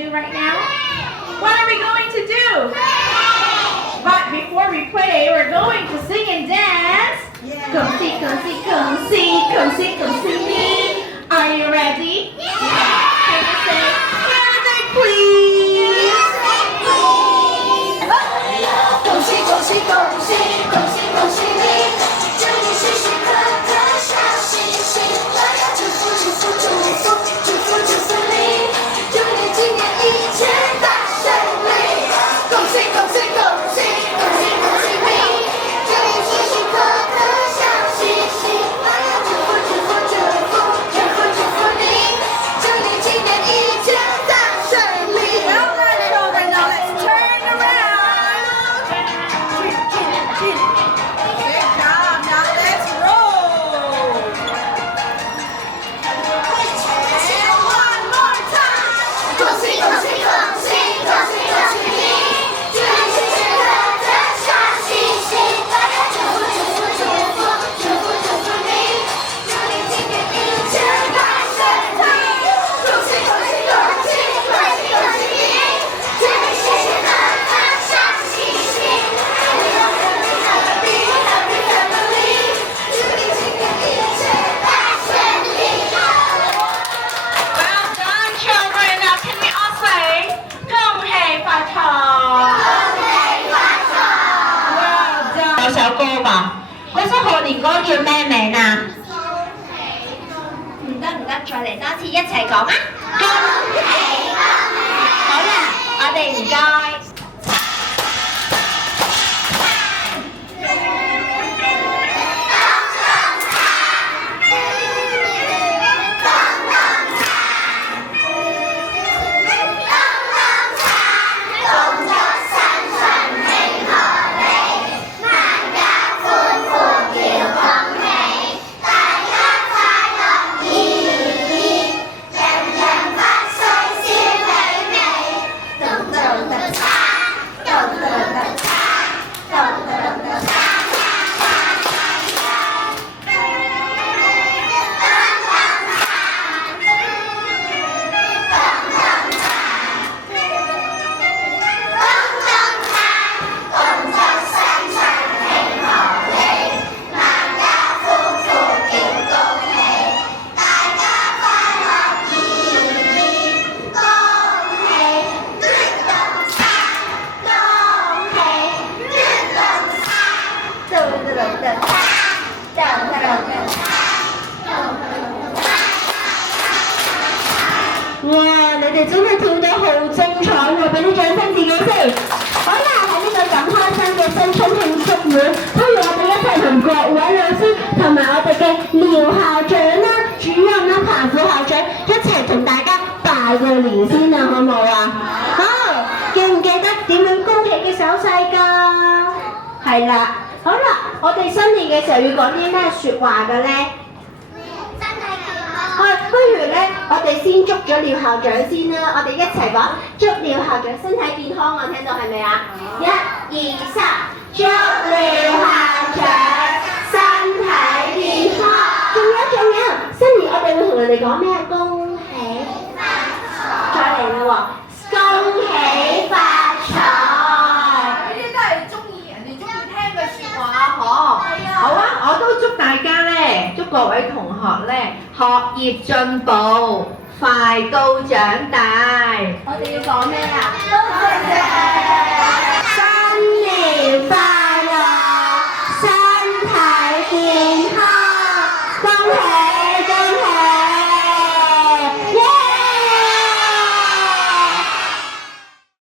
do right now? What are we going to do? But before we pray, we're going to sing and dance. Come see, come see, come see, come see, come see me. Are you ready? Can you say, music please? Come see, come see, come see, come see, come see me. 祝你时时刻刻笑嘻嘻，我要祝福祝福祝福祝福祝福你，祝你今年一切大顺利。恭喜恭喜恭喜恭喜恭喜你，祝你时时刻刻笑嘻嘻，我要祝福祝福祝福祝福祝福你，祝你今年一切大顺利。Well done, children. Now let's turn around. Good job. Now let's roll. And one more time. 恭喜恭喜恭喜恭喜恭喜你，祝你时时刻刻笑嘻嘻，我要祝福祝福祝福祝福祝福你，祝你今年一切大顺利。恭喜恭喜恭喜恭喜恭喜你，祝你时时刻刻笑嘻嘻，我要祝福祝福祝福祝你，祝你今年一切大顺利。Well done, children. Now can we all say, 恭喜發財？Well done. 有首歌吧？嗰首賀年歌叫咩名啊？唔得，再嚟多次，一齊講啊！恭喜恭喜！好啦，我哋唔該。哇！你哋真係跳得好精彩喎，俾啲掌聲自己先。好啦，喺呢個咁開心嘅新春慶祝會，不如我哋一齊同各位老師同埋我哋嘅廖校長啦、主任啦、彭副校長一齊同大家拜個年先啊，好唔好啊？好，記唔記得點樣恭喜嘅手勢㗎？係啦，好啦，我哋新年嘅時候要講啲咩説話嘅咧？不如咧，我哋先祝咗廖校長先啦，我哋一齊講，祝廖校長身體健康，我聽到係咪啊？1、2、3，祝廖校長身體健康。仲有，新年我哋會同人哋講咩？恭喜發財。再嚟啦喎，恭喜發財。呢啲都係人哋中意聽嘅説話啊，嗬。好啊，我都祝大家咧，祝各位同學咧學業進步，快高長大。我哋要講咩啊？